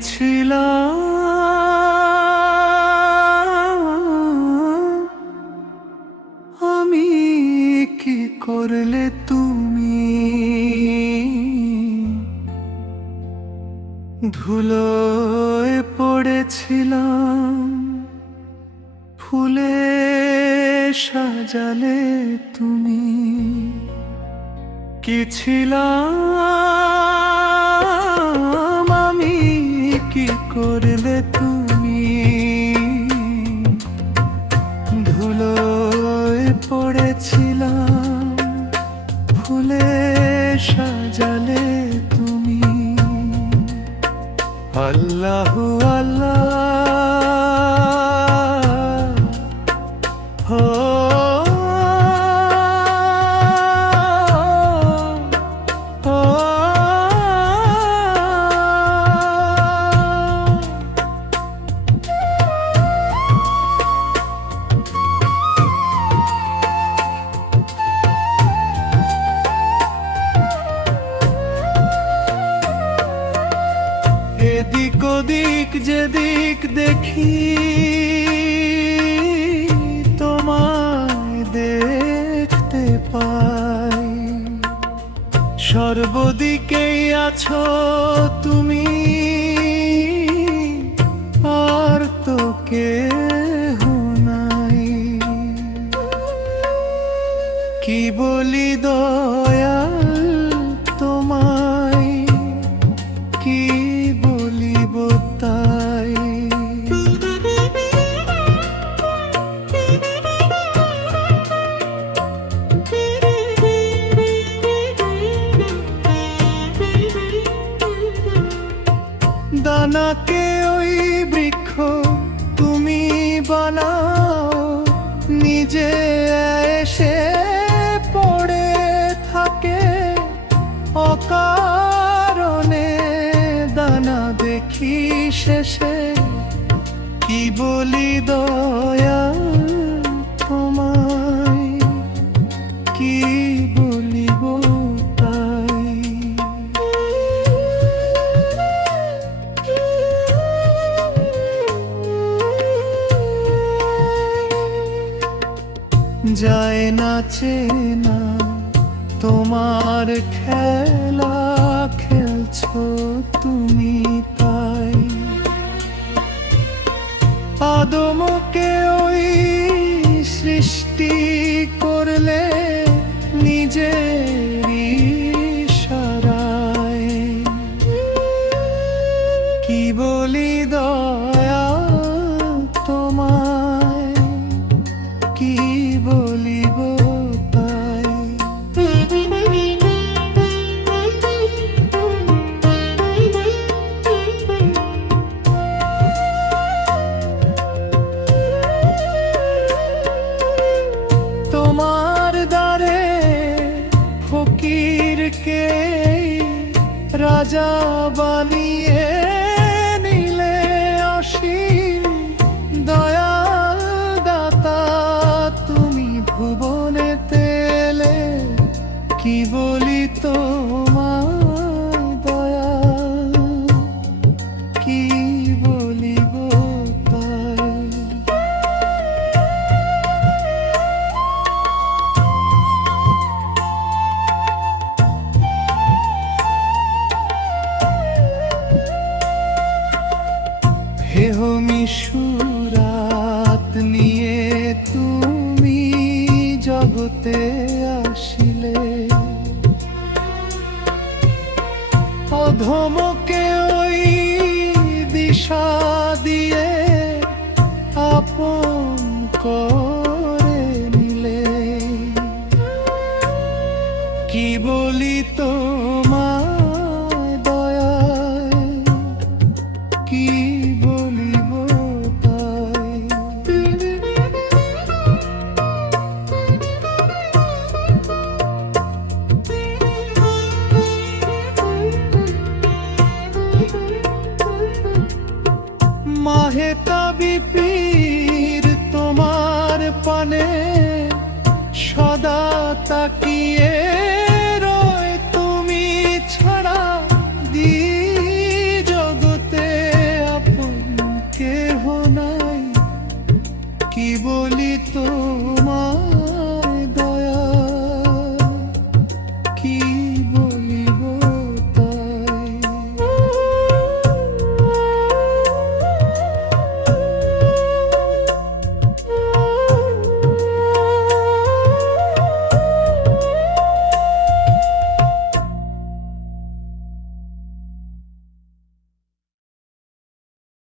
গিয়েছিলাম আমি, কি করলে তুমি? ধুলোয় পড়েছিলাম, ফুলে সাজালে তুমি। কি ছিলাম আমি, কি করলে তুমি? ধুলোয় পড়েছিলাম, ফুলে সাজালে তুমি। আল্লাহু আল্লাহ হো, এদিক ওদিক যেদিক দেখি তোমায় দেখতে পাই। সর্বদিকেই আছো তুমি, আর তো কেহ নাই। কি বলি দয়াল তোমায়, কি বলিব তাই। দানাকে ওই বৃক্ষ তুমি বানাও, নিজে এসে পড়ে থাকে অকারণে। দানা দেখি শেষে, কি বলি দয়াল তোমায়, কি বলিব তাই। যায় না চেনা তোমার খেলা, খেলছো তুমি তাই। আদমকে ওই সৃষ্টি করলে নিজের ইশারায়। কি বলি দয়া তোমায়, কি বলিব তাই। তোমার দ্বারে ফকিরকে রাজা বানিয়ে নিলে অসীম দয়াল দাতা তুমি ভুবনেতে এলে। কি বলি তোমায় দয়াল, কি বলিব তাই। হেহমি সুরাত নিয়ে তুমি জগতে আসিলে। অধমকে ওই দিশা দিয়ে আপন করে নিলে। কি বলি তোমায় দয়াল, কি বলিব তাই। মাহে তাবিব